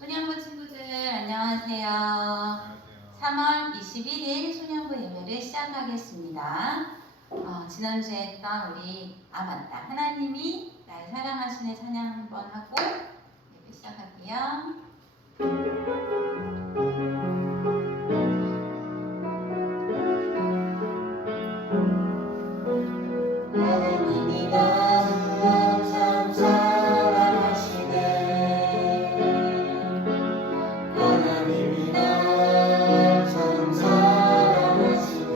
소년부 친구들 안녕하세요. 3월 21일 소년부 예배를 시작하겠습니다. 지난주에 했던 맞다. 하나님이 날 사랑하시네 찬양 한번 하고 예배 시작할게요. 하나님이 날 참 사랑하시네. 하나님이 날 참 사랑하시네.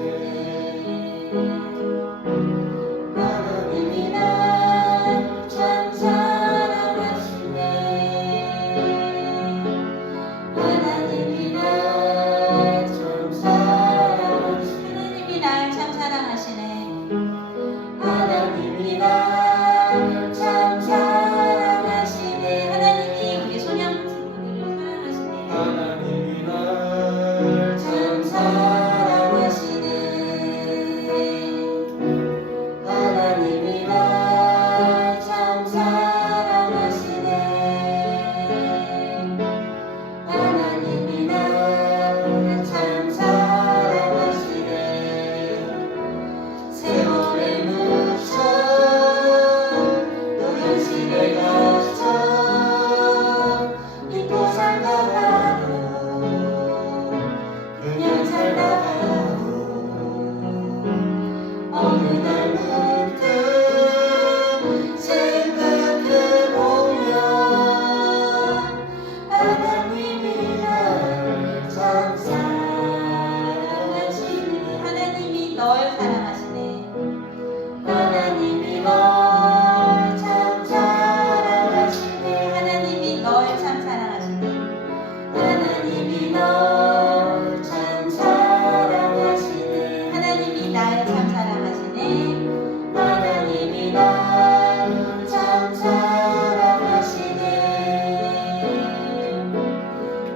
하나님이 날 참 사랑하시네. 하나님이 날 참 사랑하시네. 하나님이 날 참 사랑하시네. 하나님이 날 참 사랑하시네. 하나님이 우리 소년 친구들을 사랑하시네. 하나님이 날 참 사랑하시네. 하나님이 날 참 사랑하시네. 하나님이 날 참 사랑하시네. 세월에 묻혀 또 현실에 갇혀 믿고 살다가도 그냥 살다가도 어느 날 문득 생각해보면 하나님이 날 참 사랑하시네. 하나님이 널 사랑하시네. 하나님이 널 참 사랑하시네. 하나님이 널 참 사랑하시네. 하나님이 널 참 사랑하시네. 하나님이 날 참 사랑하시네. 하나님이 날 참 사랑하시네.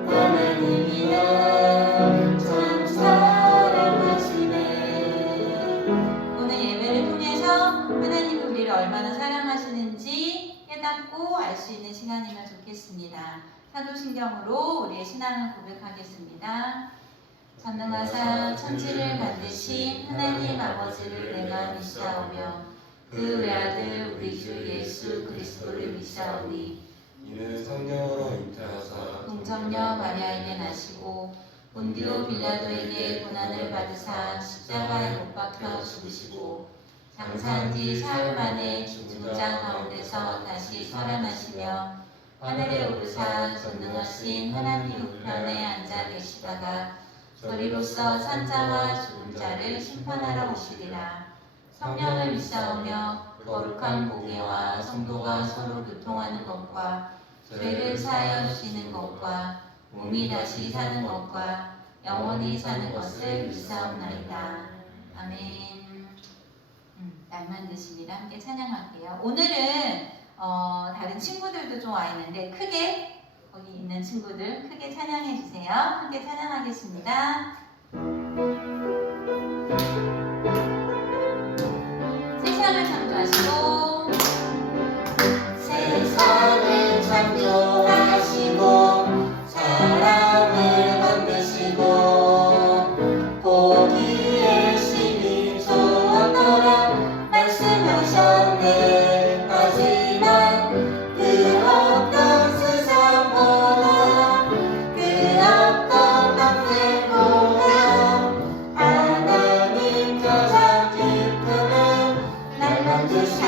하나님이 날 참 사랑하시네. 오늘 예배를 통해서 하나님이 우리를 얼마나 사랑하시는지 깨닫고 알 수 있는 시간이면 좋겠습니다. 사도신경으로 우리의 신앙을 고백하겠습니다. 전능하사 천지를 만드신 하나님 아버지를 내가 믿사오며 그 외아들 우리 주 예수 그리스도를 믿사오니 이는 성령으로 잉태하사 동정녀 마리아에게 나시고 본디오 빌라도에게 고난을 받으사 십자가에 못 박혀 죽으시고 장사한 지 사흘 만에 죽은 자 가운데서 다시 살아나시며 하늘에 오르사 전능하신 하나님 우편에 앉아 계시다가 저리로서 산자와 죽은 자를 심판하러 오시리라. 성령을 믿사오며 거룩한 공예와 성도가 서로 교통하는 것과 죄를 사하여 주시는 것과 몸이 다시 사는 것과 영원히 사는 것을 믿사옵나이다. 아멘. 날만 드시니라 함께 찬양할게요. 오늘은 다른 친구들도 좀 와 있는데 크게 거기 있는 친구들 크게 찬양해 주세요. 함께 찬양하겠습니다. 세상을 창조하시고 세상을 창조하시고 사람을 만드시고 보기에 심히 좋았더라 말씀하셨네. 하지만 그 어떤 세상보다 그 어떤 방식보다 하나님 가장 기쁨은 날 만드신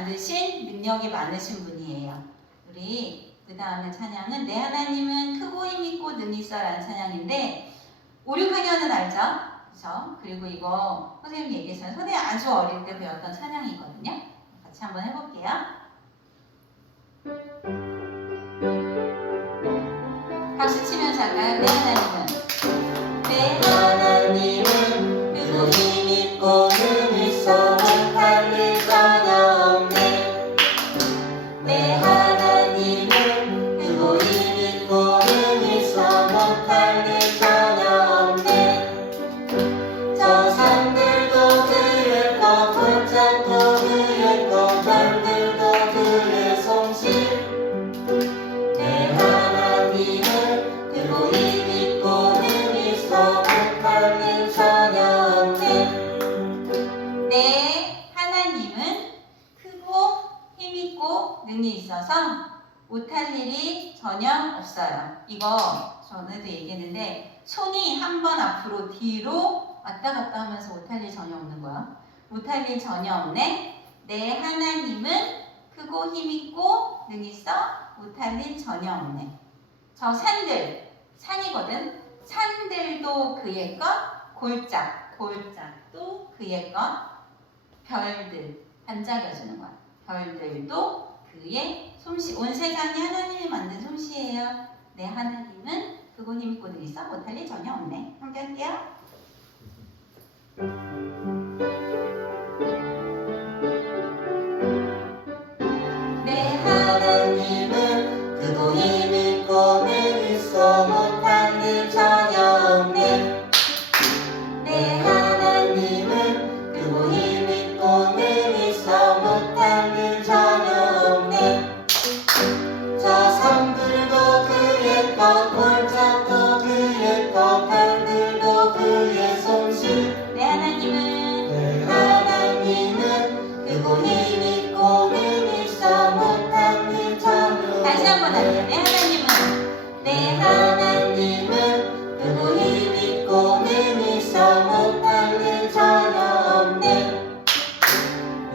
만드신 능력이 많으신 분이에요. 우리 그 다음에 찬양은 내 하나님은 크고 힘있고 능히 있어라는 찬양인데 5, 6학년은 알죠? 그죠? 그리고 이거 선생님이 얘기했어요. 선생님이 아주 어릴 때 배웠던 찬양이거든요. 같이 한번 해볼게요. 박수 치면서 할까요? 내 하나님은 크고 힘있고 능히 있어 못할 일 전혀 없네. 내 하나님은 크고 힘있고 능히 있어 못할 일 전혀 없네. 저 산들도 그의 것, 골짜기도 그의 것, 별들도 그의 솜씨. 내 하나님은 크고 힘있고 능히 있어 못할 일 전혀 없네. 내 하나님은 크고 힘있고 능히 있어서 못할 일이 전혀 없어요. 이거 전에도 얘기했는데 손이 한 번 앞으로 뒤로 왔다 갔다 하면서 못할 일 전혀 없는 거야. 못할 일 전혀 없네. 내 하나님은 크고 힘있고 능히 있어 못할 일 전혀 없네. 저 산들, 산이거든. 산들도 그의 것, 골짝도 그의 것, 별들, 반짝여주는 거야. 별들도 그의 솜씨. 온 세상이 하나님이 만든 솜씨예요. 내 하나님은 크고 힘있고 능히 있어 못할 일 전혀 없네. 함께 할게요. 내 하나님은 크고 힘있고 능히 있어 못할 일 전혀 없네. 내 하나님은 크고 힘있고 능히 있어 못할 일 전혀 없네. 저 산들도 그의 것, 골짜기도 그의 것, 별들도 그의 솜씨. 내 하나님은 크고 힘있고 능히 있어 못할 일 전혀. 다시 한번 할게요. 내 하나님은 크고 힘있고 능히 있어 못할 일 전혀 없네.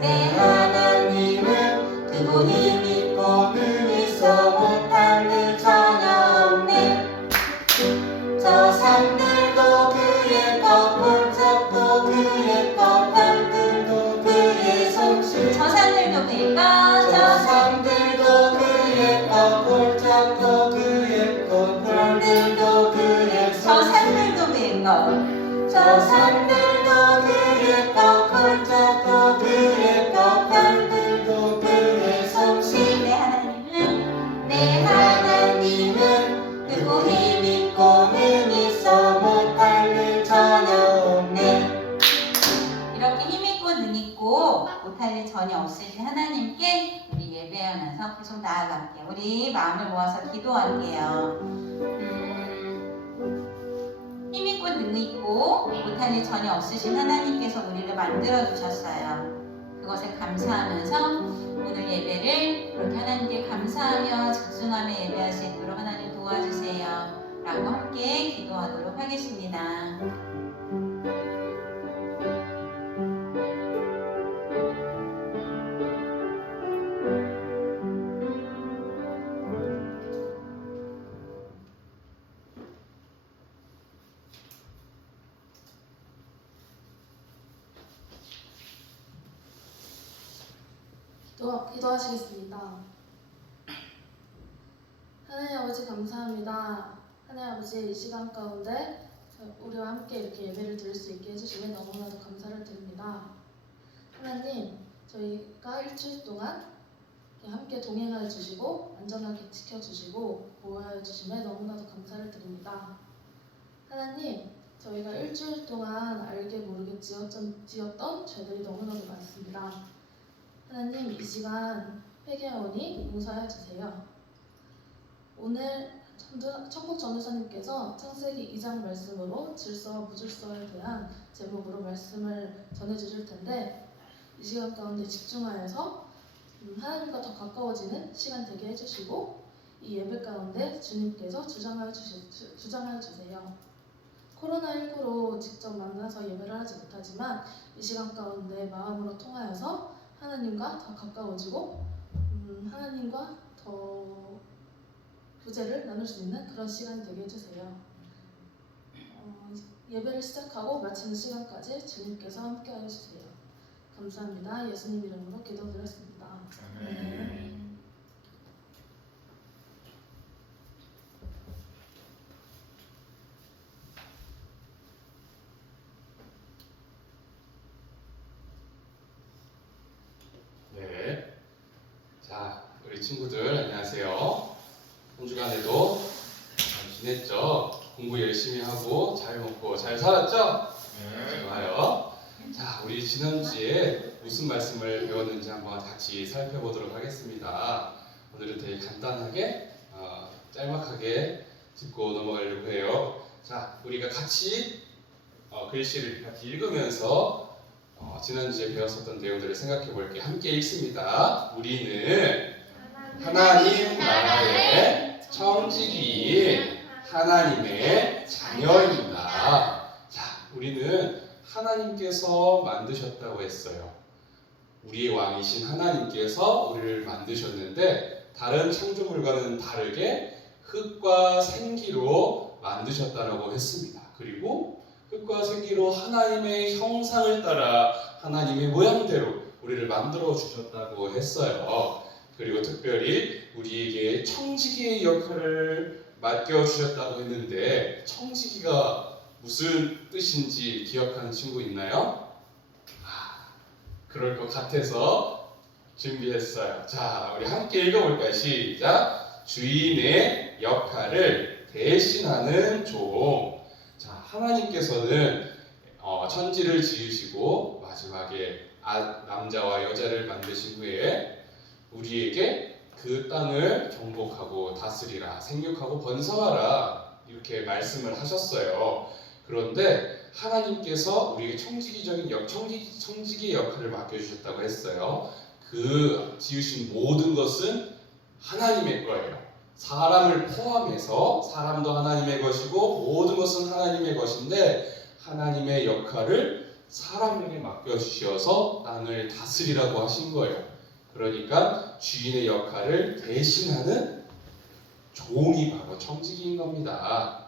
내 하나님은 크고 힘있고 능히 있어 못할 일 전혀 없네. 저 산들도 그의 것, 골짜기도 그의 것, 별들도 그의 솜씨. 저 산들도 그의 것, 저 산들도 그의 것, 골짜기도 그의 것, 별들도 그의 솜씨. 저 산들도 그의 것, 저 산들도 그의 것, 골짜기도 그의 것, 별들도 그의 솜씨. 내 하나님은 크고 힘있고 능히 있어 못할 일 전혀 없네. 이렇게 힘있고 능있고 못할 일 전혀 없으신 하나님께 우리 예배하면서 계속 나아갈게요. 우리 마음을 모아서 기도할게요. 힘있고 능있고 못할 일 전혀 없으신 하나님께서 우리를 만들어 주셨어요. 그것에 감사하면서 오늘 예배를 그렇게 하나님께 감사하며 집중하며 예배할 수 있도록 하나님 도와주세요 라고 함께 기도하도록 하겠습니다. 기도하시겠습니다. 하나님 아버지 감사합니다. 하나님 아버지 이 시간 가운데 우리와 함께 이렇게 예배를 드릴 수 있게 해주시면 너무나도 감사를 드립니다. 하나님 저희가 일주일 동안 함께 동행하여 주시고 안전하게 지켜주시고 보호하여 주심에 너무나도 감사를 드립니다. 하나님 저희가 일주일 동안 알게 모르게 지었던 죄들이 너무나도 많습니다. 하나님 이 시간 회개하오니 용서하여 주세요. 오늘 천국 전도사님께서 창세기 2장 말씀으로 질서와 무질서에 대한 제목으로 말씀을 전해주실 텐데 이 시간 가운데 집중하여서 하나님과 더 가까워지는 시간 되게 해주시고 이 예배 가운데 주님께서 주장하여 주세요. 코로나19로 직접 만나서 예배를 하지 못하지만 이 시간 가운데 마음으로 통하여서 하나님과 더 가까워지고 하나님과 더 교제를 나눌 수 있는 그런 시간이 되게 해주세요. 예배를 시작하고 마치는 시간까지 주님께서 함께 해주세요. 감사합니다. 예수님 이름으로 기도드렸습니다. 아멘. 네. 자, 우리 친구들 안녕하세요. 한 주간에도 잘 지냈죠? 공부 열심히 하고 잘 먹고 잘 살았죠? 좋아요. 자, 우리 지난주에 무슨 말씀을 배웠는지 한번 같이 살펴보도록 하겠습니다. 오늘은 되게 간단하게 짤막하게 짚고 넘어가려고 해요. 자, 우리가 같이 글씨를 같이 읽으면서 지난주에 배웠었던 내용들을 생각해 볼게요. 함께 읽습니다. 우리는 하나님 나라의 청지기인 하나님의 자녀입니다. 자, 우리는 하나님께서 만드셨다고 했어요. 우리의 왕이신 하나님께서 우리를 만드셨는데 다른 창조물과는 다르게 흙과 생기로 만드셨다라고 했습니다. 그리고 흙과 생기로 하나님의 형상을 따라 하나님의 모양대로 우리를 만들어 주셨다고 했어요. 그리고 특별히 우리에게 청지기의 역할을 맡겨주셨다고 했는데 청지기가 무슨 뜻인지 기억하는 친구 있나요? 그럴 것 같아서 준비했어요. 자, 우리 함께 읽어볼까요? 시작! 주인의 역할을 대신하는 종. 자, 하나님께서는 천지를 지으시고 마지막에 남자와 여자를 만드신 후에 우리에게 그 땅을 정복하고 다스리라, 생육하고 번성하라 이렇게 말씀을 하셨어요. 그런데 하나님께서 우리에게 청지기의 역할을 맡겨주셨다고 했어요. 그 지으신 모든 것은 하나님의 거예요. 사람을 포함해서 사람도 하나님의 것이고 모든 것은 하나님의 것인데 하나님의 역할을 사람에게 맡겨주셔서 땅을 다스리라고 하신 거예요. 그러니까 주인의 역할을 대신하는 종이 바로 청지기인 겁니다.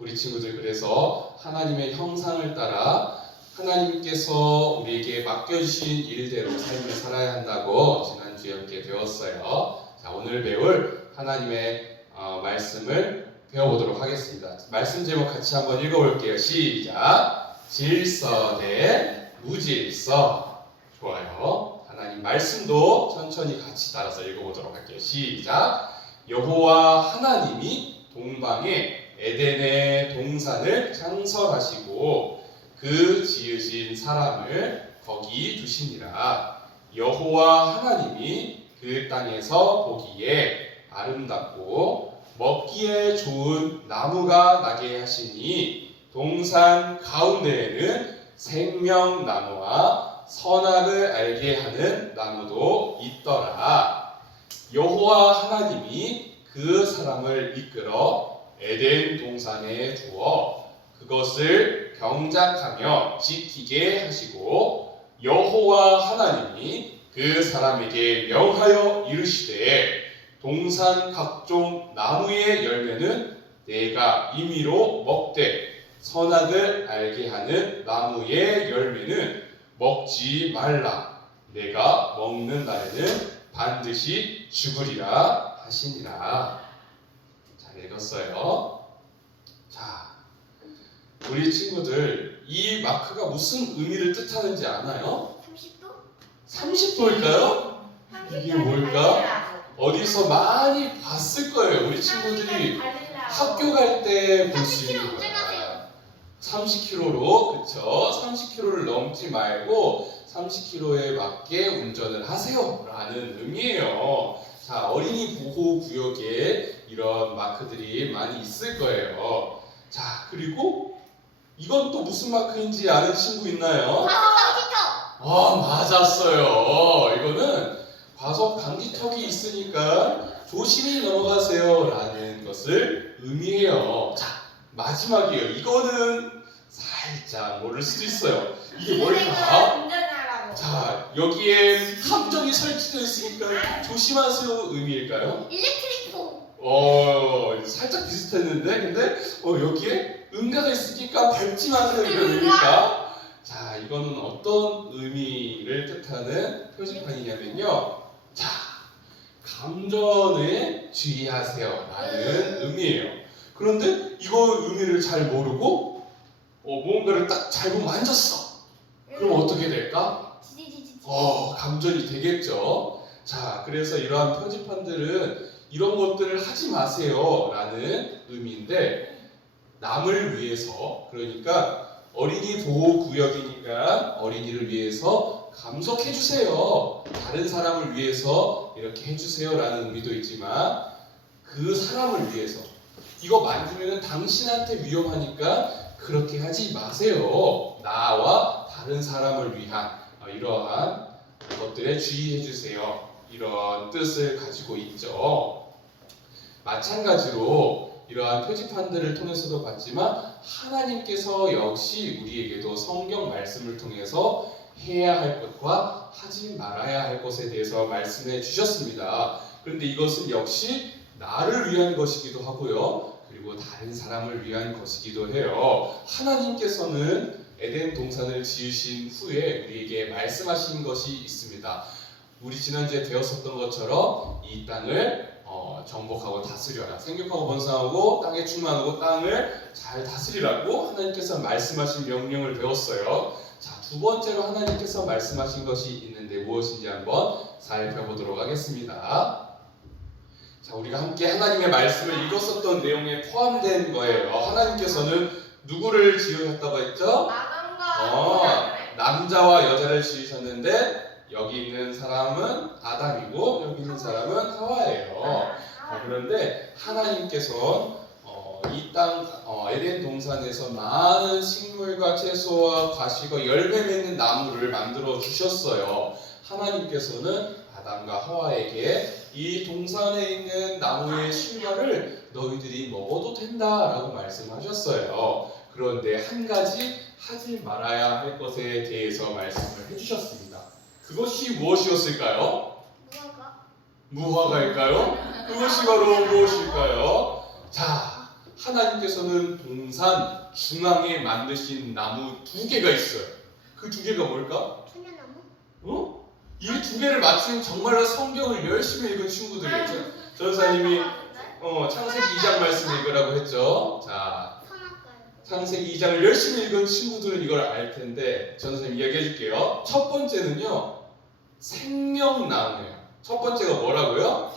우리 친구들 그래서 하나님의 형상을 따라 하나님께서 우리에게 맡겨주신 일대로 삶을 살아야 한다고 지난주에 함께 배웠어요. 자, 오늘 배울 하나님의 말씀을 배워보도록 하겠습니다. 말씀 제목 같이 한번 읽어볼게요. 시작! 질서 대 무질서. 좋아요. 하나님 말씀도 천천히 같이 따라서 읽어보도록 할게요. 시작! 여호와 하나님이 동방에 에덴의 동산을 창설하시고 그 지으신 사람을 거기 두시니라. 여호와 하나님이 그 땅에서 보기에 아름답고 먹기에 좋은 나무가 나게 하시니 동산 가운데에는 생명나무와 선악을 알게 하는 나무도 있더라. 여호와 하나님이 그 사람을 이끌어 에덴 동산에 두어 그것을 경작하며 지키게 하시고 여호와 하나님이 그 사람에게 명하여 이르시되 동산 각종 나무의 열매는 내가 임의로 먹되 선악을 알게 하는 나무의 열매는 먹지 말라. 내가 먹는 날에는 반드시 죽으리라 하시니라. 잘 읽었어요. 자, 우리 친구들 이 마크가 무슨 의미를 뜻하는지 아나요? 30도일까요? 이게 뭘까? 어디서 많이 봤을 거예요. 우리 친구들이 학교 갈 때 볼 수 있는 거야. 30km로, 그쵸? 30km를 넘지 말고 30km에 맞게 운전을 하세요 라는 의미예요. 자, 어린이 보호 구역에 이런 마크들이 많이 있을 거예요. 자, 그리고 이건 또 무슨 마크인지 아는 친구 있나요? 맞았어요. 이거는 과속 방지턱이 있으니까 조심히 넘어가세요 라는 것을 의미해요. 자, 마지막이에요. 이거는 살짝 모를 수도 있어요. 이게 뭘까? 자, 여기에 함정이 설치되어 있으니까 조심하세요 의미일까요? 일렉트릭 폼. 살짝 비슷했는데, 근데 여기에 응가가 있으니까 밟지 마세요 이런 의미일까? 자, 이거는 어떤 의미를 뜻하는 표지판이냐면요. 자, 감전에 주의하세요 라는 의미예요. 그런데 이거 의미를 잘 모르고 무언가를 딱 잘못 만졌어. 그럼 어떻게 될까? 감전이 되겠죠. 자, 그래서 이러한 표지판들은 이런 것들을 하지 마세요 라는 의미인데, 남을 위해서, 그러니까 어린이 보호구역이니까 어린이를 위해서 감속해주세요, 다른 사람을 위해서 이렇게 해주세요 라는 의미도 있지만, 그 사람을 위해서 이거 만지면 당신한테 위험하니까 그렇게 하지 마세요, 나와 다른 사람을 위한 이러한 것들에 주의해주세요, 이런 뜻을 가지고 있죠. 마찬가지로 이러한 표지판들을 통해서도 봤지만, 하나님께서 역시 우리에게도 성경 말씀을 통해서 해야 할 것과 하지 말아야 할 것에 대해서 말씀해 주셨습니다. 그런데 이것은 역시 나를 위한 것이기도 하고요, 그리고 다른 사람을 위한 것이기도 해요. 하나님께서는 에덴 동산을 지으신 후에 우리에게 말씀하신 것이 있습니다. 우리 지난주에 배웠었던 것처럼 이 땅을 정복하고 다스려라, 생육하고 번성하고 땅에 충만하고 땅을 잘 다스리라고 하나님께서 말씀하신 명령을 배웠어요. 자, 두 번째로 하나님께서 말씀하신 것이 있는데 무엇인지 한번 살펴보도록 하겠습니다. 자, 우리가 함께 하나님의 말씀을 읽었었던 내용에 포함된 거예요. 하나님께서는 누구를 지으셨다고 했죠? 남자와 여자를 지으셨는데, 여기 있는 사람은 아담이고 여기 있는 사람은 하와예요. 그런데 하나님께서는 이 땅 에덴 동산에서 많은 식물과 채소와 과실과 열매 맺는 나무를 만들어 주셨어요. 하나님께서는 아담과 하와에게 이 동산에 있는 나무의 실과를 너희들이 먹어도 된다라고 말씀하셨어요. 그런데 한 가지 하지 말아야 할 것에 대해서 말씀을 해주셨습니다. 그것이 무엇이었을까요? 무화과일까요? 그것이 바로 무엇일까요? 자, 하나님께서는 동산 중앙에 만드신 나무 두 개가 있어요. 그 두 개가 뭘까? 천연나무? 이 두 개를 맞추면 정말로 성경을 열심히 읽은 친구들이겠죠. 전사님이 창세기 2장 말씀 읽으라고 했죠. 자, 창세기 2장을 열심히 읽은 친구들은 이걸 알 텐데, 전사님 이야기해 줄게요. 첫 번째는요, 생명나무예요. 첫 번째가 뭐라고요?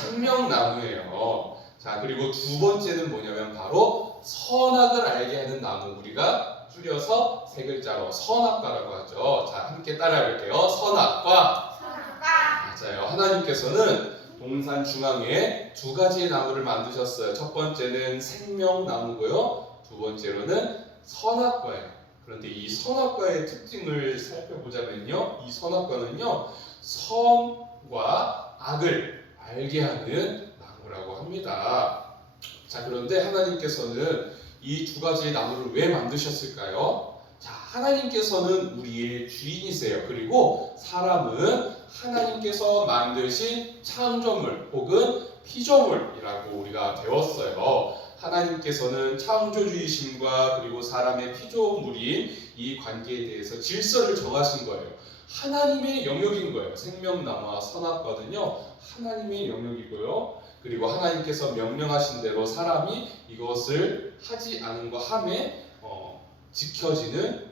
생명나무예요. 자, 그리고 두 번째는 뭐냐면 바로 선악을 알게 하는 나무, 우리가 줄여서 세 글자로 선악과라고 하죠. 자, 함께 따라해 볼게요. 선악과. 맞아요. 하나님께서는 동산 중앙에 두 가지의 나무를 만드셨어요. 첫 번째는 생명나무고요, 두 번째로는 선악과예요. 그런데 이 선악과의 특징을 살펴보자면요, 이 선악과는요, 선과 악을 알게 하는 나무라고 합니다. 자, 그런데 하나님께서는 이 두 가지의 나무를 왜 만드셨을까요? 자, 하나님께서는 우리의 주인이세요. 그리고 사람은 하나님께서 만드신 창조물 혹은 피조물이라고 우리가 배웠어요. 하나님께서는 창조주이심과 그리고 사람의 피조물인 이 관계에 대해서 질서를 정하신 거예요. 하나님의 영역인 거예요. 생명나무와 선악과는요, 하나님의 영역이고요. 그리고 하나님께서 명령하신 대로 사람이 이것을 하지 않은 거 함에 지켜지는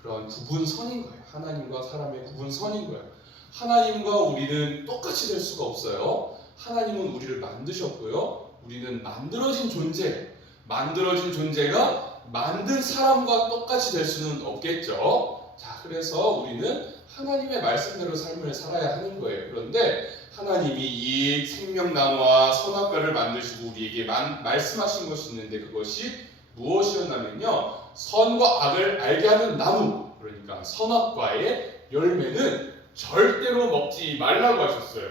그런 구분선인 거예요. 하나님과 사람의 구분선인 거예요. 하나님과 우리는 똑같이 될 수가 없어요. 하나님은 우리를 만드셨고요, 우리는 만들어진 존재, 만들어진 존재가 만든 사람과 똑같이 될 수는 없겠죠. 자, 그래서 우리는 하나님의 말씀대로 삶을 살아야 하는 거예요. 그런데 하나님이 이 생명나무와 선악과를 만드시고 우리에게 말씀하신 것이 있는데, 그것이 무엇이었냐면요, 선과 악을 알게 하는 나무, 그러니까 선악과의 열매는 절대로 먹지 말라고 하셨어요.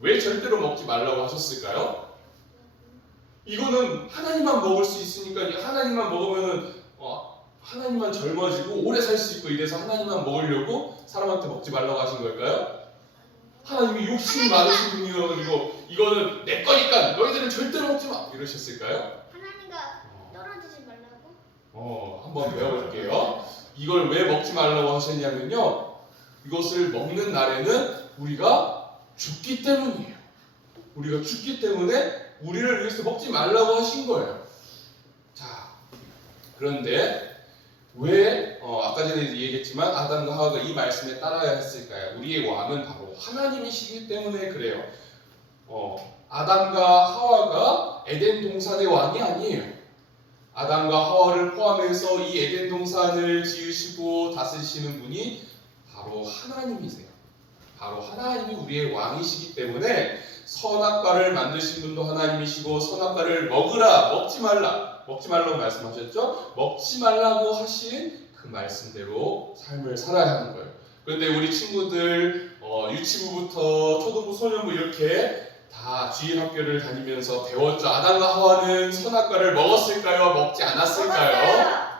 왜 절대로 먹지 말라고 하셨을까요? 이거는 하나님만 먹을 수 있으니까, 하나님만 먹으면은 하나님만 젊어지고 오래 살 수 있고 이래서 하나님만 먹으려고 사람한테 먹지 말라고 하신 걸까요? 하나님이 욕심이 많으신 분이어가지고 이거는 내 거니까 너희들은 절대로 먹지 마 이러셨을까요? 하나님과 떨어지지 말라고? 한번 배워볼게요. 이걸 왜 먹지 말라고 하셨냐면요, 이것을 먹는 날에는 우리가 죽기 때문이에요. 우리가 죽기 때문에 우리를 위해서 먹지 말라고 하신 거예요. 자, 그런데 왜 아까 전에 얘기했지만 아담과 하와가 이 말씀에 따라야 했을까요? 우리의 왕은 바로 하나님이시기 때문에 그래요. 아담과 하와가 에덴 동산의 왕이 아니에요. 아담과 하와를 포함해서 이 에덴 동산을 지으시고 다스리시는 분이 바로 하나님이세요. 바로 하나님이 우리의 왕이시기 때문에 선악과를 만드신 분도 하나님이시고 선악과를 먹으라, 먹지 말라고 말씀하셨죠? 먹지 말라고 하신 그 말씀대로 삶을 살아야 하는 거예요. 그런데 우리 친구들 유치부부터 초등부, 소년부 이렇게 다 주일학교를 다니면서 배웠죠. 아담과 하와는 선악과를 먹었을까요? 먹지 않았을까요?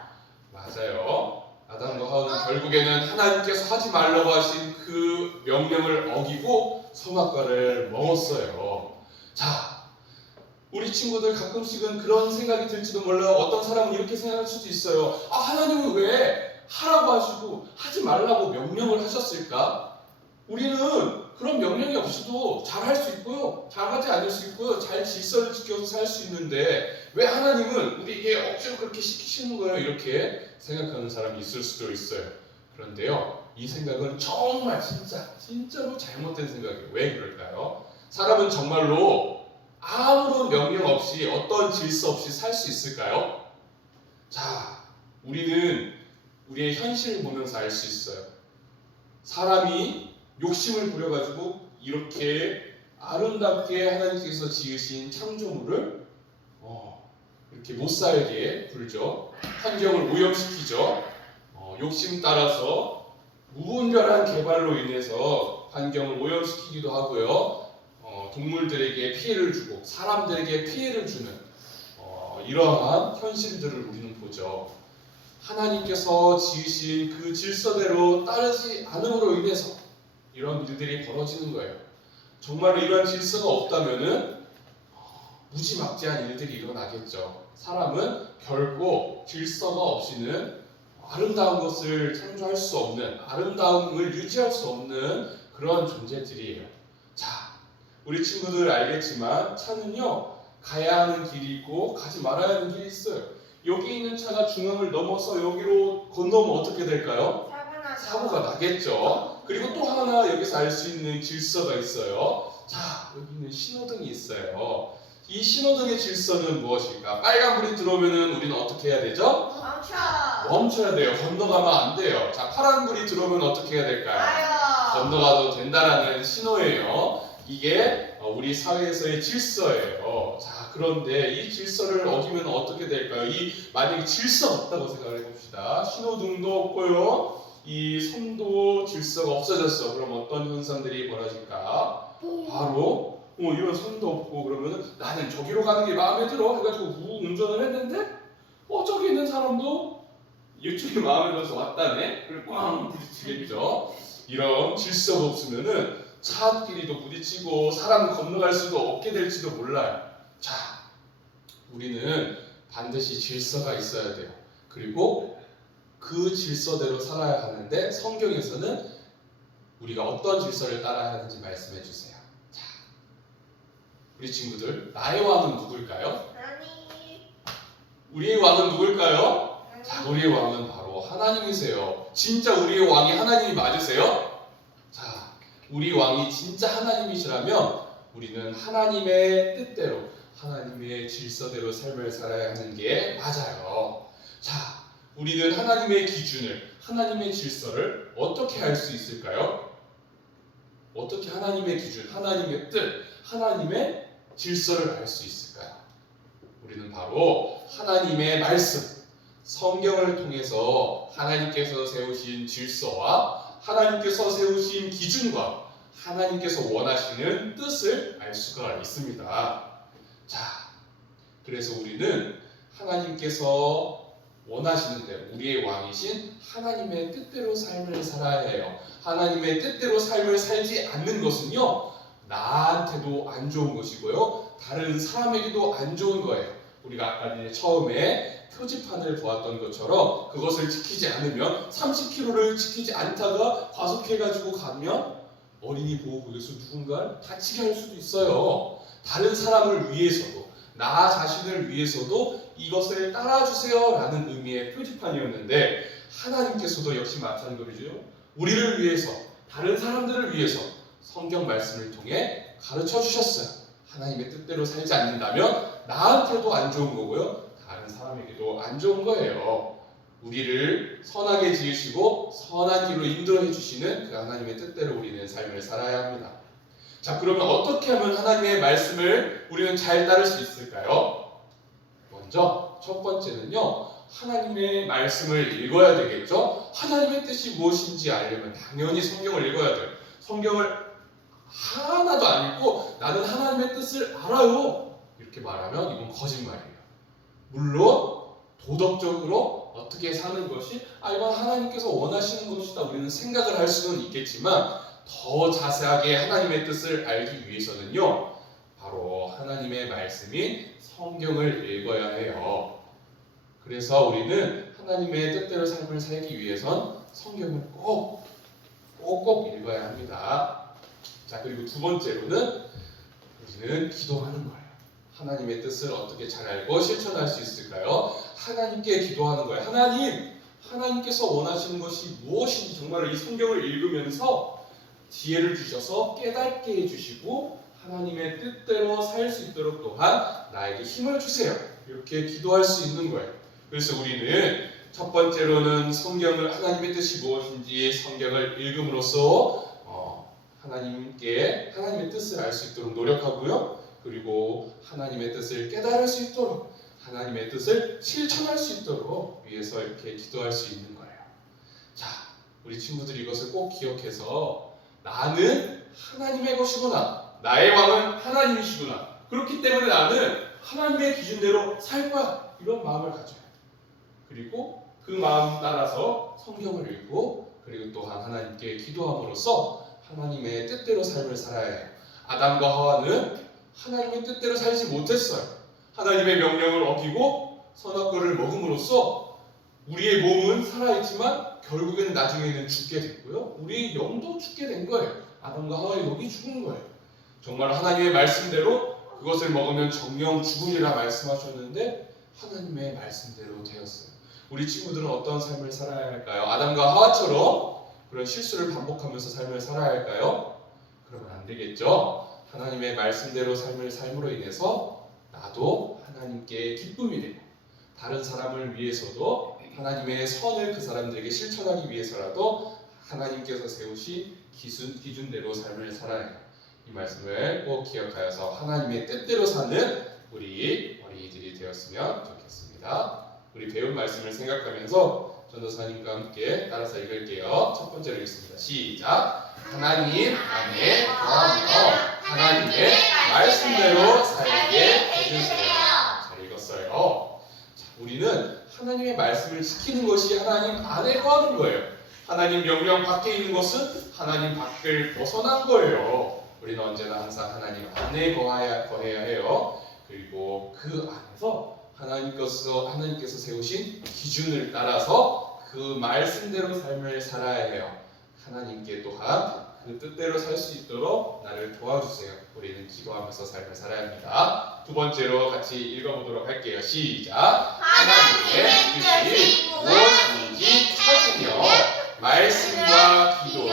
맞아요. 아담과 하와는 결국에는 하나님께서 하지 말라고 하신 그 명령을 어기고 선악과를 먹었어요. 자, 우리 친구들 가끔씩은 그런 생각이 들지도 몰라요. 어떤 사람은 이렇게 생각할 수도 있어요. 하나님은 왜 하라고 하시고 하지 말라고 명령을 하셨을까? 우리는 그런 명령이 없이도 잘할 수 있고요, 잘하지 않을 수 있고요, 잘 질서를 지켜서 살 수 있는데 왜 하나님은 우리에게 억지로 그렇게 시키시는 거예요? 이렇게 생각하는 사람이 있을 수도 있어요. 그런데요, 이 생각은 정말 진짜로 잘못된 생각이에요. 왜 그럴까요? 사람은 정말로 아무런 명령 없이 어떤 질서 없이 살 수 있을까요? 자, 우리는 우리의 현실을 보면서 알 수 있어요. 사람이 욕심을 부려가지고 이렇게 아름답게 하나님께서 지으신 창조물을 이렇게 못 살게 굴죠. 환경을 오염시키죠. 욕심 따라서 무분별한 개발로 인해서 환경을 오염시키기도 하고요. 동물들에게 피해를 주고 사람들에게 피해를 주는 이러한 현실들을 우리는 보죠. 하나님께서 지으신 그 질서대로 따르지 않음으로 인해서 이런 일들이 벌어지는 거예요. 정말로 이런 질서가 없다면은 무지막지한 일들이 일어나겠죠. 사람은 결코 질서가 없이는 아름다운 것을 창조할 수 없는, 아름다움을 유지할 수 없는 그런 존재들이에요. 자, 우리 친구들 알겠지만 차는요, 가야 하는 길이 있고 가지 말아야 하는 길이 있어요. 여기 있는 차가 중앙을 넘어서 여기로 건너면 어떻게 될까요? 사고가 나겠죠. 그리고 또 하나 여기서 알 수 있는 질서가 있어요. 자, 여기는 신호등이 있어요. 이 신호등의 질서는 무엇일까? 빨간불이 들어오면 우리는 어떻게 해야 되죠? 멈춰야 돼요. 건너가면 안 돼요. 자, 파란불이 들어오면 어떻게 해야 될까요? 건너가도 된다라는 신호예요. 이게 우리 사회에서의 질서예요. 자, 그런데 이 질서를 어기면 어떻게 될까요? 만약에 질서가 없다고 생각을 해봅시다. 신호등도 없고요, 이 선도 질서가 없어졌어. 그럼 어떤 현상들이 벌어질까? 바로 이런 선도 없고 그러면 나는 저기로 가는 게 마음에 들어 해가지고 운전을 했는데 저기 있는 사람도 이쪽이 마음에 들어서 왔다네. 그리고 꽝 부딪히겠죠. 이런 질서가 없으면은 차끼리도 부딪히고 사람 건너갈 수도 없게 될지도 몰라요. 자, 우리는 반드시 질서가 있어야 돼요. 그리고 그 질서대로 살아야 하는데 성경에서는 우리가 어떤 질서를 따라야 하는지 말씀해 주세요. 자, 우리 친구들, 나의 왕은 누굴까요? 우리의 왕은 누굴까요? 자, 우리의 왕은 바로 하나님이세요. 진짜 우리의 왕이 하나님이 맞으세요? 자, 우리 왕이 진짜 하나님이시라면 우리는 하나님의 뜻대로, 하나님의 질서대로 삶을 살아야 하는 게 맞아요. 자, 우리는 하나님의 기준을, 하나님의 질서를 어떻게 알 수 있을까요? 어떻게 하나님의 기준, 하나님의 뜻, 하나님의 질서를 알 수 있을까요? 우리는 바로 하나님의 말씀, 성경을 통해서 하나님께서 세우신 질서와 하나님께서 세우신 기준과 하나님께서 원하시는 뜻을 알 수가 있습니다. 자, 그래서 우리는 하나님께서 원하시는 대로 우리의 왕이신 하나님의 뜻대로 삶을 살아야 해요. 하나님의 뜻대로 삶을 살지 않는 것은요, 나한테도 안 좋은 것이고요, 다른 사람에게도 안 좋은 거예요. 우리가 아까 이제 처음에 표지판을 보았던 것처럼 그것을 지키지 않으면 30km를 지키지 않다가 과속해가지고 가면 어린이 보호구역에서 누군가를 다치게 할 수도 있어요. 다른 사람을 위해서도, 나 자신을 위해서도 이것을 따라주세요 라는 의미의 표지판이었는데, 하나님께서도 역시 마찬가지죠. 우리를 위해서, 다른 사람들을 위해서 성경 말씀을 통해 가르쳐 주셨어요. 하나님의 뜻대로 살지 않는다면 나한테도 안 좋은 거고요, 다른 사람에게도 안 좋은 거예요. 우리를 선하게 지으시고 선한 길로 인도해 주시는 그 하나님의 뜻대로 우리는 삶을 살아야 합니다. 자, 그러면 어떻게 하면 하나님의 말씀을 우리는 잘 따를 수 있을까요? 먼저 첫 번째는요, 하나님의 말씀을 읽어야 되겠죠. 하나님의 뜻이 무엇인지 알려면 당연히 성경을 읽어야 돼요. 성경을 하나도 안 읽고 나는 하나님의 뜻을 알아요 이렇게 말하면 이건 거짓말이에요. 물론 도덕적으로 어떻게 사는 것이 이건 하나님께서 원하시는 것이다 우리는 생각을 할 수는 있겠지만, 더 자세하게 하나님의 뜻을 알기 위해서는요, 바로 하나님의 말씀인 성경을 읽어야 해요. 그래서 우리는 하나님의 뜻대로 삶을 살기 위해선 성경을 꼭 읽어야 합니다. 자, 그리고 두 번째로는 우리는 기도하는 거예요. 하나님의 뜻을 어떻게 잘 알고 실천할 수 있을까요? 하나님께 기도하는 거예요. 하나님께서 원하시는 것이 무엇인지 정말 이 성경을 읽으면서 지혜를 주셔서 깨닫게 해주시고 하나님의 뜻대로 살 수 있도록 또한 나에게 힘을 주세요. 이렇게 기도할 수 있는 거예요. 그래서 우리는 첫 번째로는 하나님의 뜻이 무엇인지 성경을 읽음으로써 하나님의 뜻을 알 수 있도록 노력하고요. 그리고 하나님의 뜻을 깨달을 수 있도록, 하나님의 뜻을 실천할 수 있도록 위해서 이렇게 기도할 수 있는 거예요. 자, 우리 친구들이 이것을 꼭 기억해서 나는 하나님의 것이구나, 나의 왕은 하나님이시구나, 그렇기 때문에 나는 하나님의 기준대로 살 거야, 이런 마음을 가져요. 그리고 그 마음 따라서 성경을 읽고, 그리고 또한 하나님께 기도함으로써 하나님의 뜻대로 삶을 살아야 해요. 아담과 하와는 하나님의 뜻대로 살지 못했어요. 하나님의 명령을 어기고 선악과를 먹음으로써 우리의 몸은 살아있지만 결국에는 나중에는 죽게 됐고요, 우리의 영도 죽게 된 거예요. 아담과 하와의 영이 죽은 거예요. 정말 하나님의 말씀대로 그것을 먹으면 정령 죽으리라 말씀하셨는데 하나님의 말씀대로 되었어요. 우리 친구들은 어떤 삶을 살아야 할까요? 아담과 하와처럼 그런 실수를 반복하면서 삶을 살아야 할까요? 그러면 안 되겠죠. 하나님의 말씀대로 삶을 삶으로 인해서 나도 하나님께 기쁨이 되고, 다른 사람을 위해서도 하나님의 선을 그 사람들에게 실천하기 위해서라도 하나님께서 세우신 기준대로 삶을 살아야 해요. 이 말씀을 꼭 기억하여서 하나님의 뜻대로 사는 우리 어린이들이 되었으면 좋겠습니다. 우리 배운 말씀을 생각하면서 전도사님과 함께 따라서 읽을게요. 첫 번째로 읽습니다. 시작. 하나님 안에 거하며 하나님의 말씀대로 살게 해주세요. 잘 읽었어요. 자, 우리는 하나님의 말씀을 지키는 것이 하나님 안에 거하는 거예요. 하나님 명령 밖에 있는 것은 하나님 밖을 벗어난 거예요. 우리는 언제나 항상 하나님 안에 거해야 해요. 그리고 그 안에서 하나님께서 세우신 기준을 따라서 그 말씀대로 삶을 살아야 해요. 하나님께 또한 그 뜻대로 살 수 있도록 나를 도와주세요. 우리는 기도하면서 삶을 살아야 합니다. 두 번째로 같이 읽어보도록 할게요. 시작. 하나님의 뜻이 무엇인지 찾으며 말씀과 기도의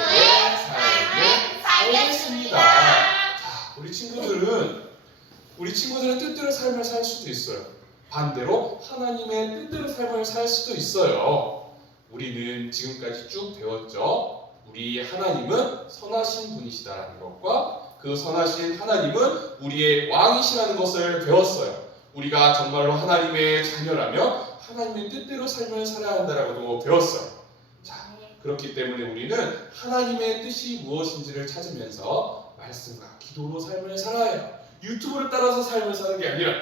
삶을 살겠습니다. 자, 우리 친구들은 뜻대로 삶을 살 수도 있어요. 반대로 하나님의 뜻대로 삶을 살 수도 있어요. 우리는 지금까지 쭉 배웠죠. 우리 하나님은 선하신 분이시다라는 것과 그 선하신 하나님은 우리의 왕이시라는 것을 배웠어요. 우리가 정말로 하나님의 자녀라면 하나님의 뜻대로 삶을 살아야 한다라고도 배웠어요. 자, 그렇기 때문에 우리는 하나님의 뜻이 무엇인지를 찾으면서 말씀과 기도로 삶을 살아야 해요. 유튜브를 따라서 삶을 사는 게 아니라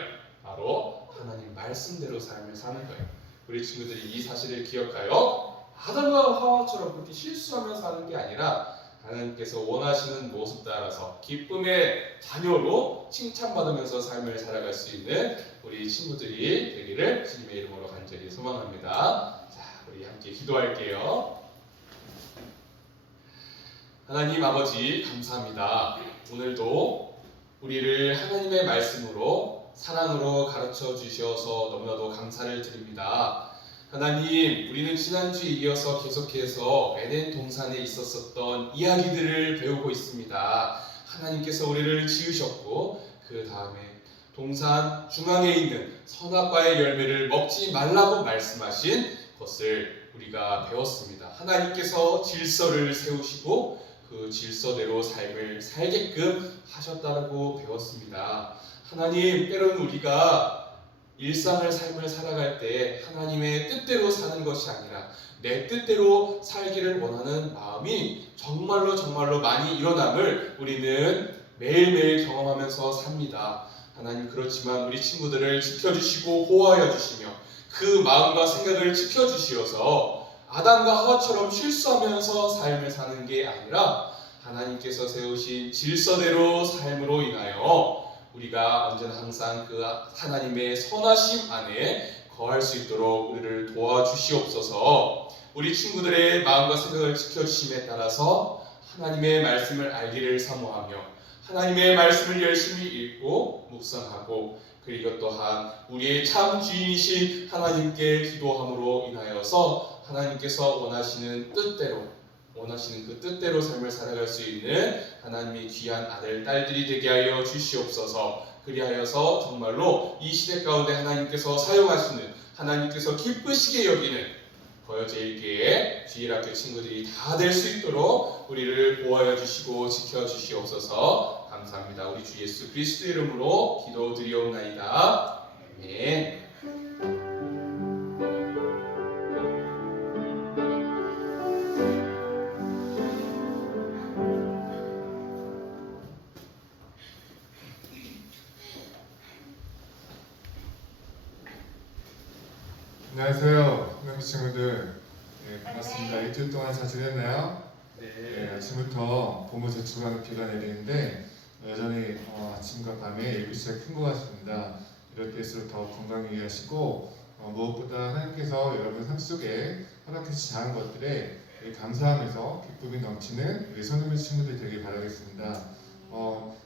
바로 하나님 말씀대로 삶을 사는 거예요. 우리 친구들이 이 사실을 기억하여 아담과 하와처럼 그렇게 실수하며 사는 게 아니라 하나님께서 원하시는 모습 따라서 기쁨의 자녀로 칭찬받으면서 삶을 살아갈 수 있는 우리 친구들이 되기를 주님의 이름으로 간절히 소망합니다. 자, 우리 함께 기도할게요. 하나님 아버지 감사합니다. 오늘도 우리를 하나님의 말씀으로 사랑으로 가르쳐 주셔서 너무나도 감사를 드립니다. 하나님, 우리는 지난주에 이어서 계속해서 에덴 동산에 있었던 이야기들을 배우고 있습니다. 하나님께서 우리를 지으셨고 그 다음에 동산 중앙에 있는 선악과의 열매를 먹지 말라고 말씀하신 것을 우리가 배웠습니다. 하나님께서 질서를 세우시고 그 질서대로 삶을 살게끔 하셨다고 배웠습니다. 하나님, 때로는 우리가 일상을 삶을 살아갈 때 하나님의 뜻대로 사는 것이 아니라 내 뜻대로 살기를 원하는 마음이 정말로 많이 일어남을 우리는 매일매일 경험하면서 삽니다. 하나님, 그렇지만 우리 친구들을 지켜주시고 보호하여 주시며 그 마음과 생각을 지켜주시어서 아담과 하와처럼 실수하면서 삶을 사는 게 아니라 하나님께서 세우신 질서대로 삶으로 인하여 우리가 언제나 항상 그 하나님의 선하심 안에 거할 수 있도록 우리를 도와주시옵소서. 우리 친구들의 마음과 생각을 지켜주심에 따라서 하나님의 말씀을 알기를 사모하며 하나님의 말씀을 열심히 읽고 묵상하고 그리고 또한 우리의 참 주인이신 하나님께 기도함으로 인하여서 하나님께서 원하시는 그 뜻대로 삶을 살아갈 수 있는 하나님의 귀한 아들, 딸들이 되게 하여 주시옵소서. 그리하여서 정말로 이 시대 가운데 하나님께서 사용하시는, 하나님께서 기쁘시게 여기는 거여제일교회 주일학교 친구들이 다 될 수 있도록 우리를 보호하여 주시고 지켜주시옵소서. 감사합니다. 우리 주 예수 그리스도 이름으로 기도드리옵나이다. 아멘. 안녕하세요, 선생님 친구들. 네, 반갑습니다. 일주일 동안 잘 지냈나요? 네, 아침부터 봄을 제출하는 비가 내리는데 여전히 아침과 밤에 일교시가 큰 것 같습니다. 이럴 때일수록 더 건강히 하시고 무엇보다 하나님께서 여러분 삶 속에 허락해주신 작은 것들에 감사하면서 기쁨이 넘치는 우리 선생님 친구들 되길 바라겠습니다.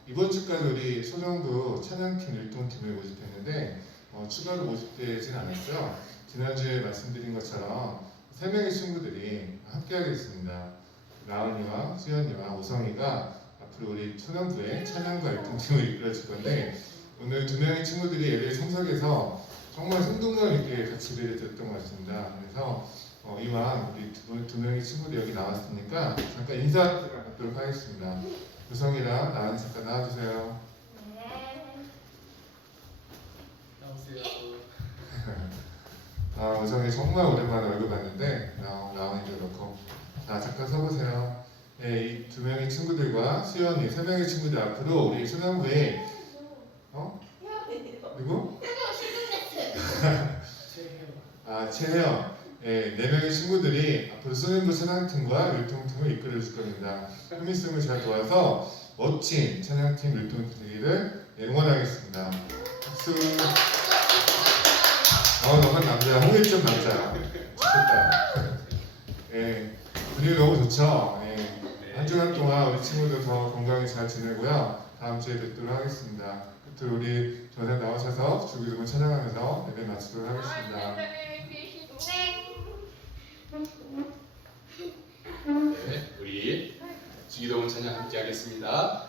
이번 주까지 우리 소정부 찬양팀 율동팀을 모집했는데 추가로 모집되진 않았어요. 지난주에 말씀드린 것처럼 3명의 친구들이 함께하겠습니다. 라은이와 수연이와 오성이가 앞으로 우리 초년부의 찬양과 율동팀을 이끌어줄 건데 오늘 2명의 친구들이 예배 참석해서 정말 생동감 있게 같이 예배를 드렸던 것 같습니다. 그래서 이왕 우리 2명의 친구들이 여기 나왔으니까 잠깐 인사 드리도록 하겠습니다. 오성이랑 라은 잠깐 나와주세요. 오성이 정말 오랜만에 얼굴 봤는데 라온이도 그렇고 자 잠깐 서보세요. 네, 이 2명의 친구들과 수연이 3명의 친구들 앞으로 우리 소년부에 누구? 최혜영 네, 4명의 친구들이 앞으로 소년부 찬양팀과 율동팀을 이끌어줄 겁니다. 현미쌤을 잘 도와서 멋진 찬양팀 율동팀 되기를 응원하겠습니다. 박수. 너무 남자야. 홍일점 남자야. 좋겠다. 예, 분위기 너무 좋죠? 예, 한 주간 동안 우리 친구들 더 건강히 잘 지내고요. 다음 주에 뵙도록 하겠습니다. 끝으로 우리 전에 나오셔서 주기도문 찬양하면서 예배 마치도록 하겠습니다. 네, 우리 주기도문 찬양 함께 하겠습니다.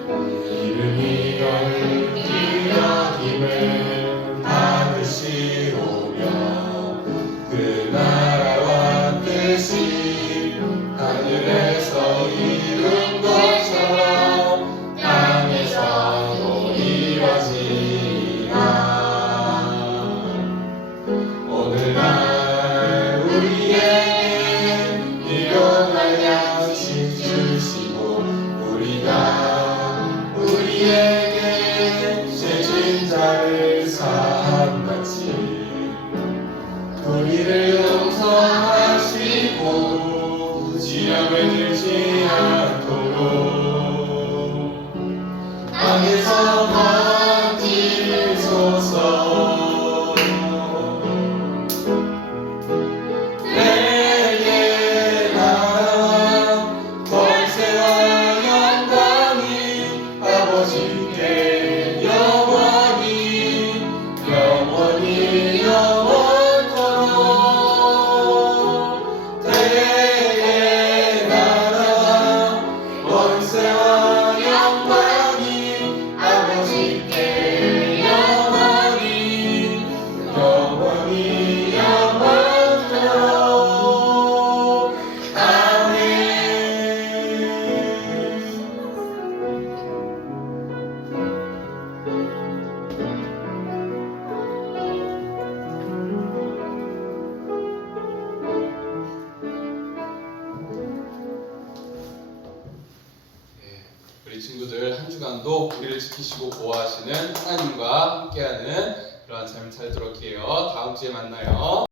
이름이 너를 기억임을 받으시 친구들 한 주간도 우리를 지키시고 보호하시는 하나님과 함께하는 그러한 삶 살도록 해요. 다음 주에 만나요.